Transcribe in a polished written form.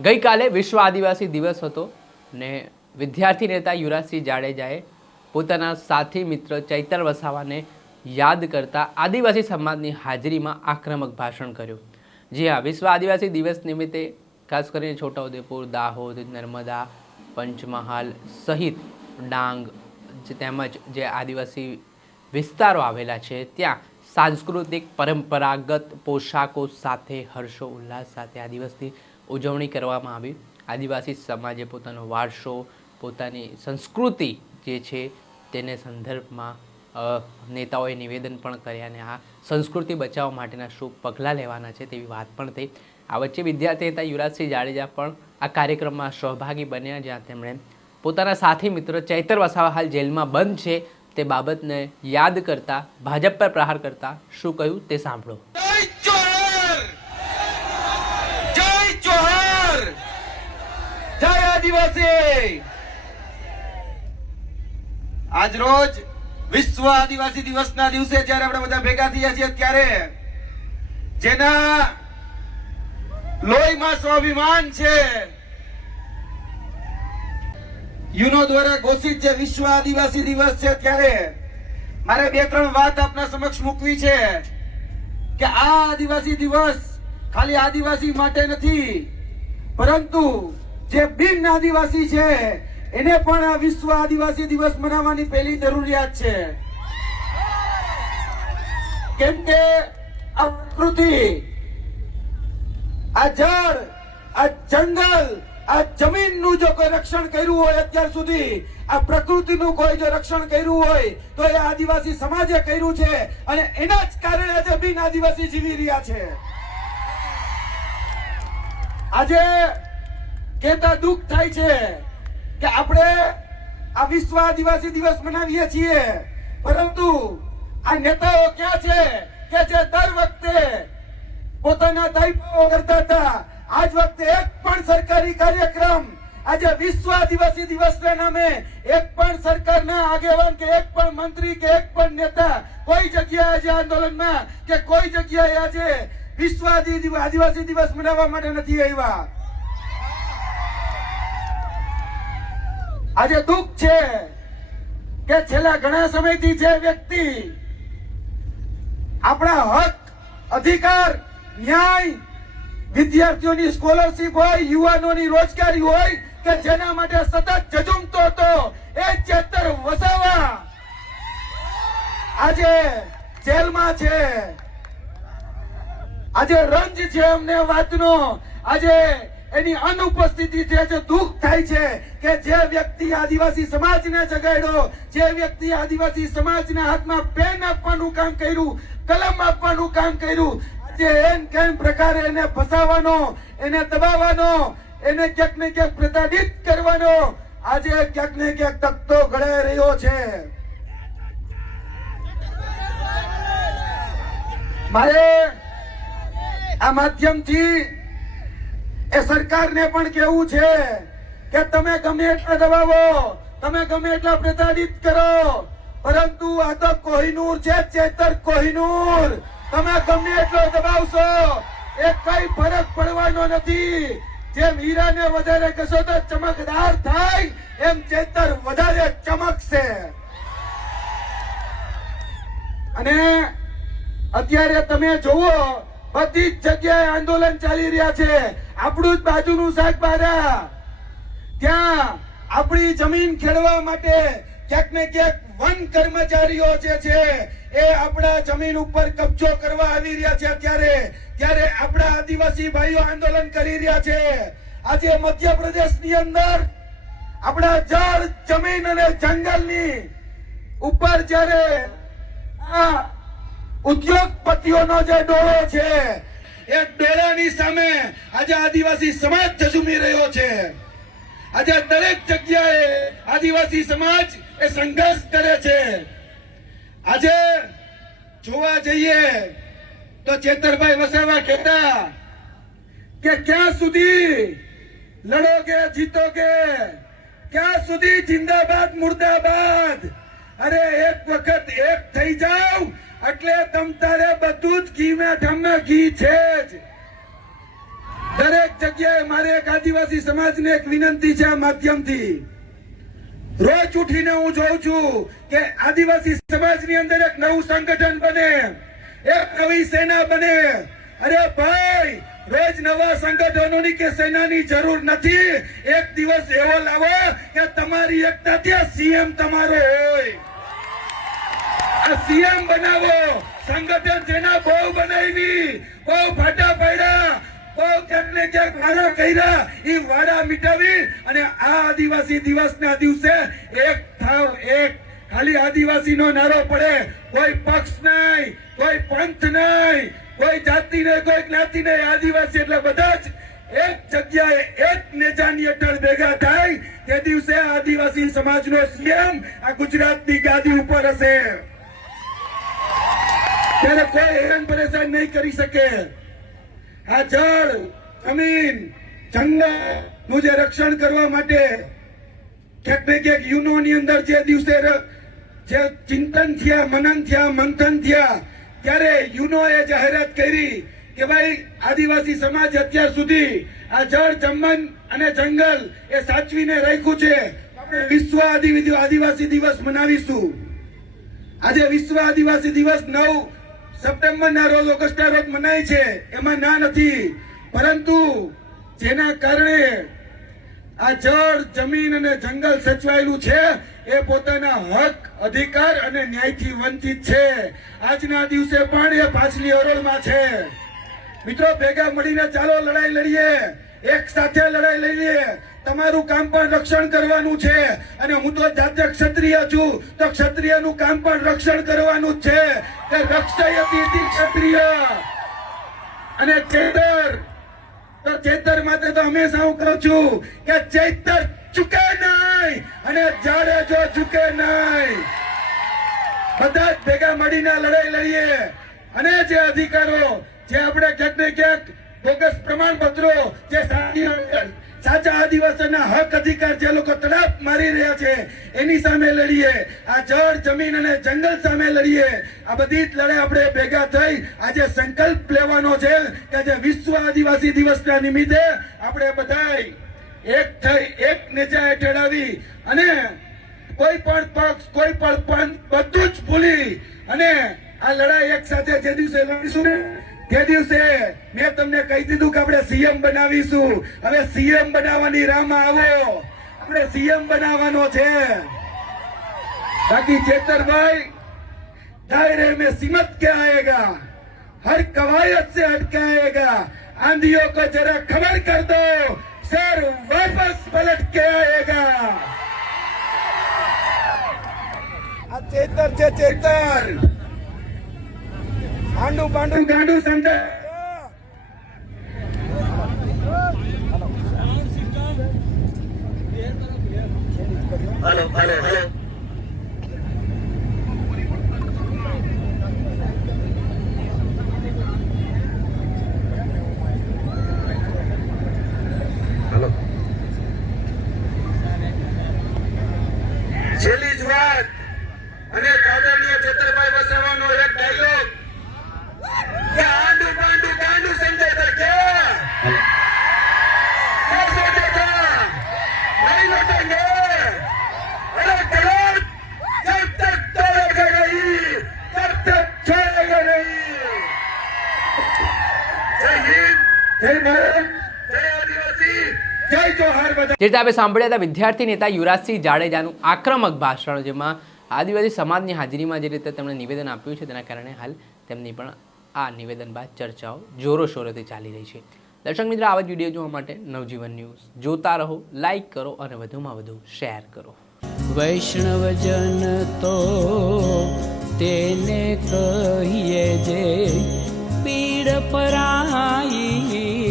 ગઈકાલે વિશ્વ આદિવાસી દિવસ હતો ને વિદ્યાર્થી નેતા યુવરાજસિંહ જાડેજાએ પોતાના સાથી મિત્ર ચૈતર વસાવાને યાદ કરતા આદિવાસી સમાજની હાજરીમાં આક્રમક ભાષણ કર્યું. જી હા, વિશ્વ આદિવાસી દિવસ નિમિત્તે ખાસ કરીને છોટાઉદેપુર, દાહોદ, નર્મદા, પંચમહાલ સહિત ડાંગ તેમજ જે આદિવાસી વિસ્તારો આવેલા છે ત્યાં સાંસ્કૃતિક પરંપરાગત પોશાકો સાથે હર્ષો ઉલ્લાસ સાથે આ દિવસની ઉજવણી કરવામાં આવી. આદિવાસી સમાજે પોતાનો વારસો, પોતાની સંસ્કૃતિ જે છે તેને સંદર્ભમાં નેતાઓએ નિવેદન પણ કર્યા અને આ સંસ્કૃતિ બચાવવા માટેના શું પગલાં લેવાના છે તેવી વાત પણ થઈ. આ વચ્ચે વિદ્યાર્થી નેતા યુવરાજસિંહ જાડેજા પણ આ કાર્યક્રમમાં સહભાગી બન્યા, જ્યાં તેમણે પોતાના સાથી મિત્ર ચૈતર વસાવા હાલ જેલમાં બંધ છે તે બાબતને યાદ કરતા ભાજપ પર પ્રહાર કરતા શું કહ્યું તે સાંભળો. જય આદિવાસી. આજ રોજ વિશ્વ આદિવાસી દિવસના દિવસે જ્યારે આપણે બધા ભેગા થયા છીએ ત્યારે જેના લોહીમાં સ્વાભિમાન છે, યુનો દ્વારા ઘોષિત જે વિશ્વ આદિવાસી દિવસ છે, ત્યારે મારે બે ત્રણ વાત આપના સમક્ષ મૂકવી છે કે આ આદિવાસી દિવસ ખાલી આદિવાસી માટે નથી, પરંતુ જે બિન આદિવાસી છે એને પણ આ વિશ્વ આદિવાસી દિવસ મનાવવાની પહેલી જરૂરિયાત છે. કેમ કે આ પ્રકૃતિ, આ જળ, આ જંગલ, આ જમીનનું જો કોઈ રક્ષણ કર્યું હોય અત્યાર સુધી, આ પ્રકૃતિનું કોઈ જો રક્ષણ કર્યું હોય તો એ આદિવાસી સમાજે કર્યું છે અને એના જ કારણે આજે બિન આદિવાસી જીવી રહ્યા છે. આજે કહેતા દુઃખ થાય છે કે આપણે આ વિશ્વ આદિવાસી દિવસ મનાવીએ છીએ, પરંતુ આ નેતાઓ ક્યાં છે કે જે દર વખતે પોતાના દાયકાઓ કરતા હતા, આજ વખતે એક પણ સરકારી કાર્યક્રમ, આજે વિશ્વ આદિવાસી દિવસના નામે એક પણ સરકારના આગેવાન કે એક પણ મંત્રી કે એક પણ નેતા કોઈ જગ્યાએ આજે આંદોલનમાં કે કોઈ જગ્યાએ આજે વિશ્વ આદિવાસી દિવસ મનાવવા માટે નથી આવ્યા. આજે દુઃખ છે કે છેલ્લા ઘણા સમયથી જે વ્યક્તિ આપણા હક, અધિકાર, ન્યાય, વિદ્યાર્થીઓની સ્કોલરશીપ હોય, યુવાનોની રોજગારી હોય કે જેના માટે સતત ઝઝૂમતો હતો એ ચૈતર વસાવા આજે જેલમાં છે. આજે રંજ છે અમને વાતનો, આજે એની અનુપસ્થિતિ છે. જે દુઃખ થાય છે કે જે વ્યક્તિ આદિવાસી સમાજને જગાડ્યો, જે વ્યક્તિ આદિવાસી સમાજના હાથમાં પેન આપવાનું કામ કર્યું, કલમ આપવાનું કામ કર્યું, આજે એમ કેમ પ્રકારે એને ફસાવાનો, એને દબાવવાનો, એને ક્યાંક ને ક્યાંક પ્રતાડિત કરવાનો આજે ક્યાંક ને ક્યાંક તકતો ઘડાઈ રહ્યો છે. મારે આ માધ્યમથી એ સરકારને પણ કહેવું છે કે તમે ગમે એટલા દબાવો, તમે ગમે એટલા પ્રતાડિત કરો, પરંતુ આ તો કોહિનૂર છે, ચૈતર કોહિનૂર. તમે ગમે એટલો દબાવશો એ કઈ ફરક પડવાનો નથી. જેમ હીરાને વધારે ઘસો તો ચમકદાર થાય, એમ ચૈતર વધારે ચમકશે. અને અત્યારે તમે જુઓ બધી જ જગ્યાએ આંદોલન ચાલી રહ્યા છે. આપણું જ બાજુનું શાકબારા, ત્યાં આપણી જમીન ખેડવા માટે ક્યાંક ને ક્યાંક વન કર્મચારીઓ જે છે એ આપણા જમીન ઉપર કબજો કરવા આવી રહ્યા છે. ત્યારે આપણા આદિવાસી ભાઈઓ આંદોલન કરી રહ્યા છે. આજે મધ્યપ્રદેશની અંદર આપણા જળ, જમીન અને જંગલની ઉપર જ્યારે આ ઉદ્યોગપતિઓનો જે ડોળો છે એ ડોળાની સામે આજે આદિવાસી સમાજ ઝઝૂમી રહ્યો છે. આજે દરેક જગ્યાએ આદિવાસી સમાજ એ સંઘર્ષ કરે છે. આજે જોવા જઈએ તો ચેતરભાઈ વસાવા કહેતા કે ક્યાં સુધી લડોગે જીતોગે, ક્યાં સુધી જિંદાબાદ મુર્દાબાદ. અરે એક વખત એક થઈ જાવ એટલે તમ તારે બધું જ ઘી મેં ઠમ ઘી છે જ. દરેક જગ્યાએ મારે એક આદિવાસી સમાજને એક વિનંતી છે આ માધ્યમથી. રોજ ઉઠીને હું જોઉં છું કે આદિવાસી સમાજની અંદર એક નવું સંગઠન બને, એક નવી સેના બને. અરે ભાઈ, રોજ નવા સંગઠનોની કે સેનાની જરૂર નથી. એક દિવસ એવો લાવો કે તમારી એકતાથી સીએમ તમારો હોય. આ સીએમ બનાવો. સંગઠન જેના બહુ બનાવી, બહુ ફાટા પડ્યા, બહુ ક્યાંક ને ક્યાંક વાડા કર્યા, એ વાડા મિટાવી અને આ આદિવાસી દિવસના દિવસે એક થાવ, એક ખાલી આદિવાસીનો નારો પડે. કોઈ પક્ષ નહીં, કોઈ પંથ નહીં, કોઈ જાતિ નહીં, કોઈ જ્ઞાતિ નહીં. આદિવાસી એટલે બધા જ એક જગ્યાએ એક નેજાની હેઠળ ભેગા થાય. તે દિવસે આદિવાસી સમાજનો સીએમ આ ગુજરાતની ગાદી ઉપર હશે. ત્યારે કોઈ હેરાન પરેશાન નહીં કરી શકે. આ જળ, જમીન, જંગલ નું જે રક્ષણ કરવા માટે ક્યાંક ને ક્યાંક યુનોની અંદર જે દિવસે જે ચિંતન થયા, મનન થયા, મંથન થયા, ત્યારે યુનોએ જાહેરાત કરી કે ભાઈ આદિવાસી સમાજ અત્યાર સુધી આ જળ, જમીન અને જંગલ એ સાચવીને રાખ્યું છે. આપણે વિશ્વ આદિવાસી દિવસ મનાવીશું. આજે વિશ્વ આદિવાસી દિવસ 9 સપ્ટેમ્બર ના રોજ, ઓગસ્ટ ના રોજ મનાય છે. એમાં ના નથી, પરંતુ જેના કારણે આ જળ, જમીન અને જંગલ સચવાયેલું છે એ પોતાના હક, અધિકાર અને ન્યાયથી વંચિત છે. આજના દિવસે પણ એ પાછલી હરોળમાં છે. મિત્રો, ભેગા મળીને ચાલો લડાઈ લડીએ, એક સાથે લડાઈ લડીએ. તમારું કામ પણ રક્ષણ કરવાનું છે અને હું તો જાતે ક્ષત્રિય છું, તો ક્ષત્રિયનું કામ પણ રક્ષણ કરવાનું જ છે. કે રક્ષયતિ ક્ષત્રિય. અને ચેતર, તો ચેતર માટે તો હંમેશા હું કહું છું કે ચેતર ચૂકે નહીં અને જાડેજો ઝૂકે નહીં. બધા જ ભેગા મળીને લડાઈ લડીએ અને જે અધિકારો, જે આપણે ક્યાંક ને ક્યાંક બોગસ પ્રમાણપત્રો, જે સાચા આદિવાસીના હક, અધિકાર જે લોકો તડાપ મારી રહ્યા છે એની સામે લડીએ. આ જળ, જમીન અને જંગલ સામે લડીએ. આ બધી જ લડાઈ આપણે ભેગા થઈ આજે સંકલ્પ લેવાનો છે કે આજે વિશ્વ આદિવાસી દિવસના નિમિત્તે આપણે બધા એક થઈ, એક નેજા હેઠળ આવી અને કોઈ પણ પક્ષ, કોઈ પણ પંથ બધું જ ભૂલી અને આ લડાઈ એક સાથે જે દિવસે લડીશું ને તે દિવસે મેં તમને કહી દીધું કે આપણે સીએમ બનાવીશું. હવે સીએમ બનાવવાની રાહમાં આવો. આપણે સીએમ બનાવવાનો છે. બાકી ચેતરભાઈ, दायरे में सिमट के आएगा, हर कवायद से हट के आएगा. आंधियों को जरा खबर कर दो, सर वापस पलट के आएगा. આ ચેતર છે, ચેતર. આંડુ પાંડુ ગાંડુ સમજાય. हेलो हेलो हेलो हेलो છેલ્લી જ વાત અને આદરણીય ચેતરભાઈ વસાવાનો એક ડાયલોગ કે આંડુ પાંડુ ગાંડુ સમજાય તો क्या सोचा था नहीं लौटेंगे. अरे करोड़ जब तक तोड़ेगा नहीं तब तक छोड़ेगा नहीं. जय हिंद, जय भारत, जय आदिवासी, जय जोहार. જે રીતે આપણે સાંભળ્યા હતા વિદ્યાર્થી નેતા યુવરાજસિંહ જાડેજાનું આક્રમક ભાષણ, જેમાં આદિવાસી સમાજની હાજરીમાં જે રીતે તેમણે નિવેદન આપ્યું છે તેના કારણે હાલ તેમની પણ આ નિવેદન બાદ ચર્ચાઓ જોરોશોરોથી ચાલી રહી છે. દર્શક મિત્રો, આવા જ વિડીયો જોવા માટે નવજીવન ન્યૂઝ જોતા રહો, લાઈક કરો અને વધુમાં વધુ શેર કરો. વૈષ્ણવજન તો તેને કહીએ જે પીડ પરાઈ